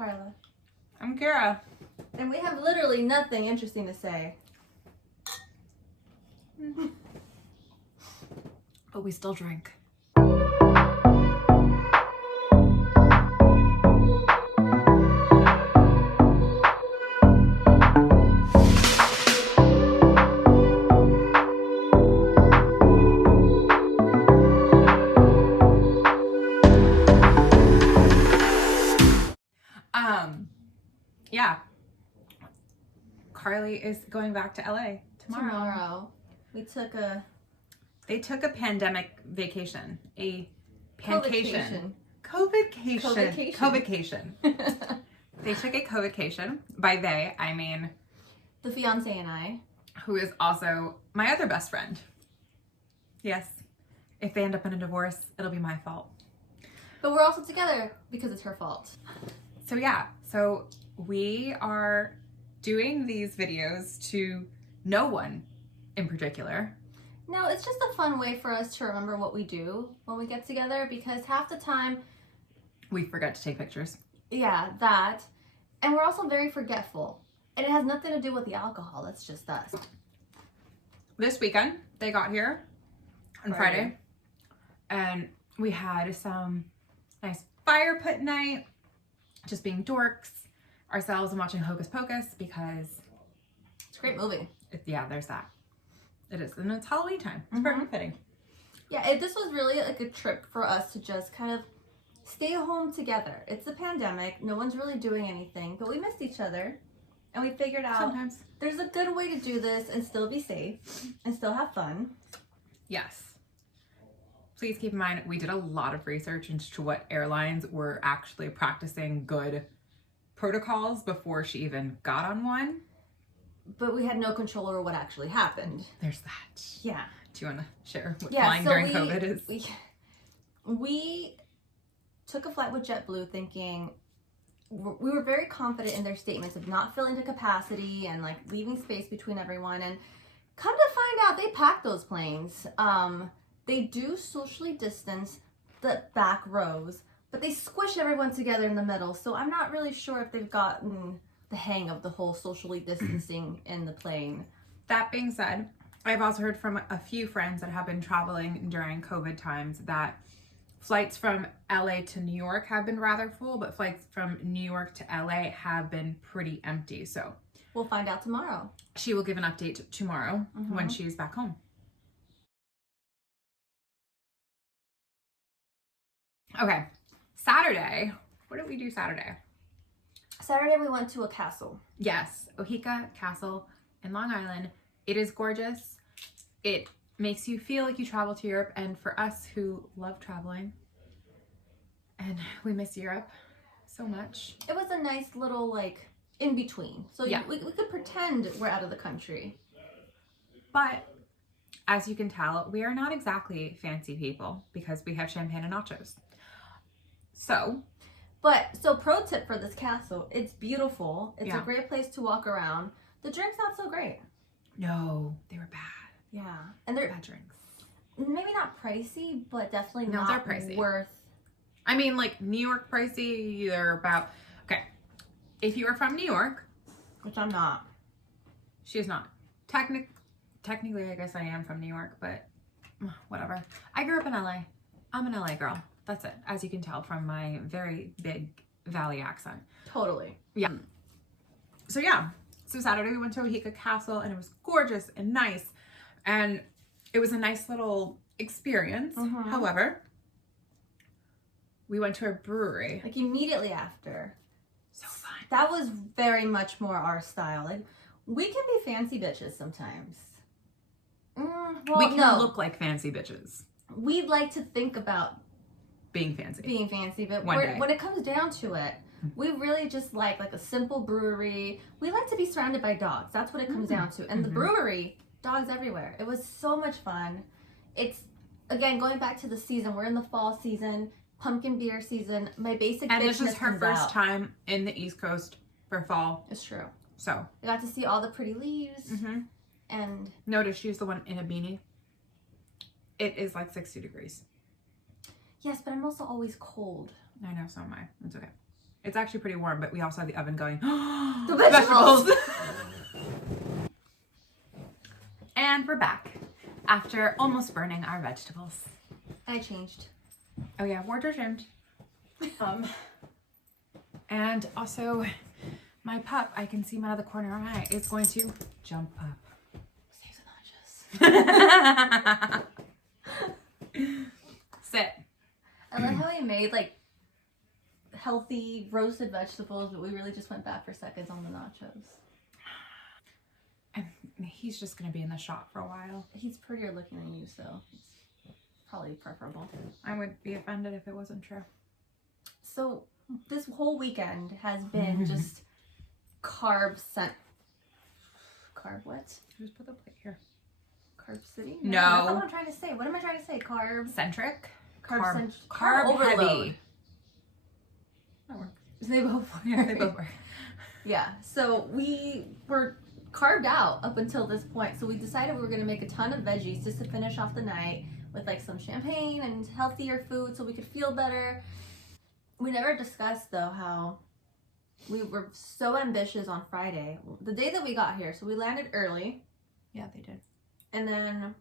Karla. I'm Kira. And we have literally nothing interesting to say. But we still drink. Yeah. Carly is going back to LA tomorrow. They took a pandemic vacation. A precaution. Covid-Cation. Covid-Cation. They took a Covid-Cation. By they, I mean the fiance and I. Who is also my other best friend. Yes. If they end up in a divorce, it'll be my fault. But we're also together because it's her fault. So yeah, so we are doing these videos to no one in particular. No, it's just a fun way for us to remember what we do when we get together, because half the time we forget to take pictures. Yeah, that. And we're also very forgetful. And it has nothing to do with the alcohol. It's just us. This weekend, they got here on Friday. And we had some nice fire pit night. Just being dorks ourselves and watching Hocus Pocus because it's a great movie. Yeah, there's that. It is. And it's Halloween time. It's perfect fitting. Yeah, this was really like a trip for us to just kind of stay home together. It's a pandemic. No one's really doing anything, but we missed each other. And we figured out sometimes there's a good way to do this and still be safe and still have fun. Yes. Please keep in mind, we did a lot of research into what airlines were actually practicing good protocols before she even got on one. But we had no control over what actually happened. There's that. Yeah. Do you want to share what flying during COVID is? We took a flight with JetBlue thinking, we were very confident in their statements of not filling to capacity and like leaving space between everyone. And come to find out, they packed those planes. They do socially distance the back rows, but they squish everyone together in the middle. So I'm not really sure if they've gotten the hang of the whole socially distancing in the plane. That being said, I've also heard from a few friends that have been traveling during COVID times that flights from LA to New York have been rather full, but flights from New York to LA have been pretty empty. So we'll find out tomorrow. She will give an update tomorrow when she's back home. Okay, Saturday. What did we do Saturday? Saturday we went to a castle. Yes, Ohika Castle in Long Island. It is gorgeous. It makes you feel like you travel to Europe, and for us who love traveling, and we miss Europe so much. It was a nice little like in between. So yeah, we could pretend we're out of the country. But as you can tell, we are not exactly fancy people because we have champagne and nachos. So pro tip for this castle, it's beautiful. It's a great place to walk around. The drink's not so great. No, they were bad. Yeah. And they're bad drinks. Maybe not pricey, but definitely no, not they're pricey. Worth. I mean, like New York pricey, they're about, okay. If you are from New York. Which I'm not. She's not. Technically, I guess I am from New York, but whatever. I grew up in LA. I'm an LA girl. That's it. As you can tell from my very big Valley accent. Totally. Yeah. So yeah. So Saturday we went to Ohika Castle and it was gorgeous and nice. And it was a nice little experience. However, we went to a brewery. Like immediately after. So fun. That was very much more our style. Like we can be fancy bitches sometimes. We can look like fancy bitches. We'd like to think about being fancy, but when it comes down to it, we really just like a simple brewery. We like to be surrounded by dogs. That's what it comes down to. And the brewery, dogs everywhere. It was so much fun. It's, again, going back to the season. We're in the fall season, pumpkin beer season. My basic bitchness. And this is her first time in the East Coast for fall. It's true. So I got to see all the pretty leaves. And notice she's the one in a beanie. It is like 60 degrees. Yes, but I'm also always cold. I know, so am I. It's okay. It's actually pretty warm, but we also have the oven going. The vegetables! And we're back after almost burning our vegetables. I changed. Oh yeah, wardrobe trimmed. And also my pup, I can see him out of the corner of my eye, is going to jump up. Save the nachos. Sit. I love how he made like healthy roasted vegetables, but we really just went back for seconds on the nachos. And he's just gonna be in the shop for a while. He's prettier looking than you, so it's probably preferable. I would be offended if it wasn't true. So this whole weekend has been just carb what? Just put the plate here. Carb city? No. That's not what I'm trying to say. What am I trying to say? Carb Centric? Carb overload. Heavy. That works. They both work. They both work. Yeah. So we were carved out up until this point. So we decided we were going to make a ton of veggies just to finish off the night with like some champagne and healthier food so we could feel better. We never discussed though how we were so ambitious on Friday, the day that we got here. So we landed early. Yeah, they did. And then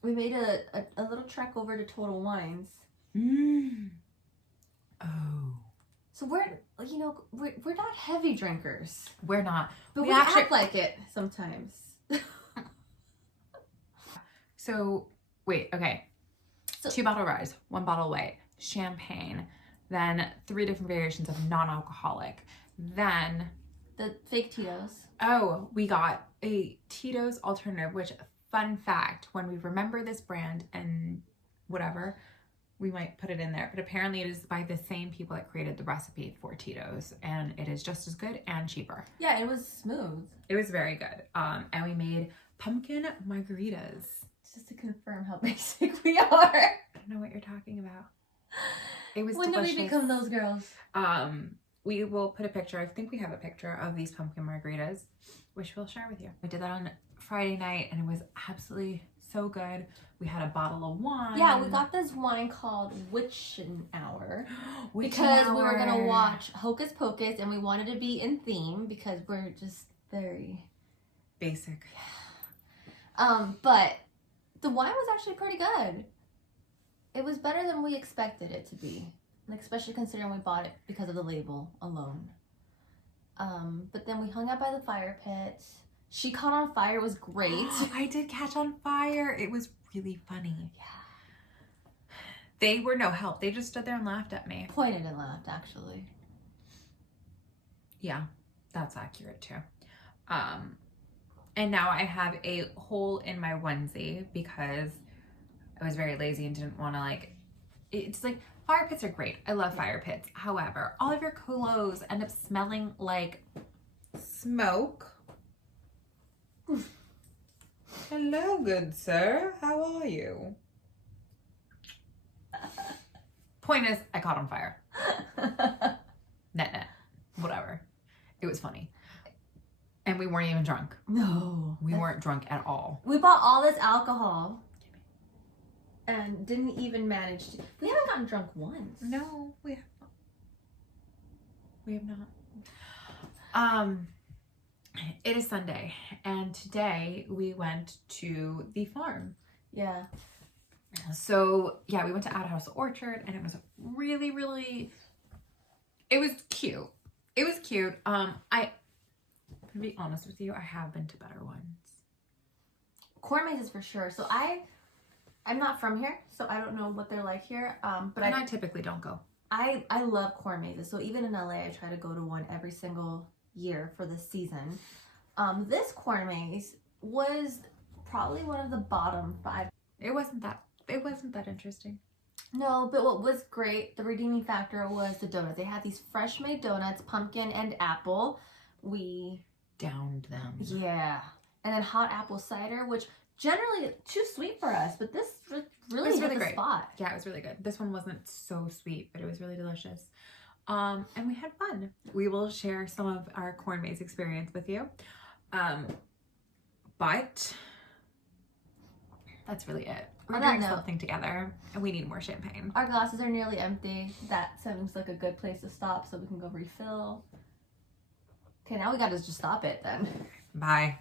we made a little trek over to Total Wines. Oh. So we're not heavy drinkers. We're not. But we act like it sometimes. So, wait, okay. So, 2 bottle rye, 1 bottle white, champagne, then 3 different variations of non-alcoholic. Then the fake Tito's. Oh, we got a Tito's alternative, which, fun fact, when we remember this brand and whatever, we might put it in there. But apparently it is by the same people that created the recipe for Tito's, and it is just as good and cheaper. Yeah, it was smooth. It was very good. And we made pumpkin margaritas. Just to confirm how basic we are. I don't know what you're talking about. It was delicious. When do we become those girls? We will put a picture. I think we have a picture of these pumpkin margaritas, which we'll share with you. We did that on Friday night, and it was absolutely so good. We had a bottle of wine. Yeah, we got this wine called Witchen Hour because we were gonna watch Hocus Pocus, and we wanted to be in theme because we're just very basic. Yeah. But the wine was actually pretty good. It was better than we expected it to be, like especially considering we bought it because of the label alone. But then we hung out by the fire pit. She Caught on Fire was great. I did catch on fire. It was really funny. Yeah. They were no help. They just stood there and laughed at me. Pointed and laughed, actually. Yeah, that's accurate too. And now I have a hole in my onesie because I was very lazy and didn't want to it's like, fire pits are great. I love fire pits. However, all of your clothes end up smelling like smoke. Hello, good sir. How are you? Point is, I caught on fire. Net. Whatever. It was funny. And we weren't even drunk. No. We weren't drunk at all. We bought all this alcohol and didn't even manage to. We haven't gotten drunk once. No, we have not. We have not. It is Sunday, and today we went to the farm. Yeah. So, yeah, we went to Outhouse Orchard, and it was really, really, it was cute. It was cute. To be honest with you, I have been to better ones. Corn mazes for sure. So I'm not from here, so I don't know what they're like here. But I typically don't go. I love corn mazes. So even in LA, I try to go to one every single year for this season. This corn maze was probably one of the bottom 5. It wasn't that interesting. No, but what was great, the redeeming factor was the donuts. They had these fresh made donuts, pumpkin and apple. We downed them. Yeah. And then hot apple cider, which generally too sweet for us, but this really hit the spot. Yeah, it was really good. This one wasn't so sweet, but it was really delicious. And we had fun. We will share some of our corn maze experience with you. But That's really it. We're On that doing note, something together, and we need more champagne. Our glasses are nearly empty. That seems like a good place to stop so we can go refill. Okay, now we gotta just stop it then. Bye.